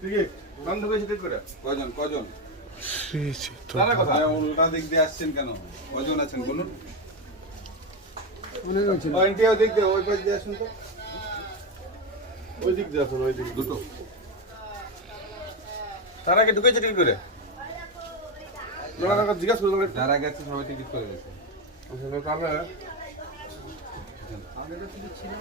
ticket বন্ধ করেছে ঠিক করে কজন কজন তারা কথা উল্টা দিক দিয়ে আসছেন কেন কজন আছেন বলুন অনেক আছেন পয়েন্টিও দিক দিয়ে ওই পাশ দিয়ে আসুন তো ওই দিক দিয়ে আসুন ওই দিক দুটো তারা কি ঢুকেছে টিকিট করে আপনারা জিজ্ঞাসা করুন যারা গেছে সবাই টিকিট করে গেছে আসলে কারণে আগে তো টিকিট ছিল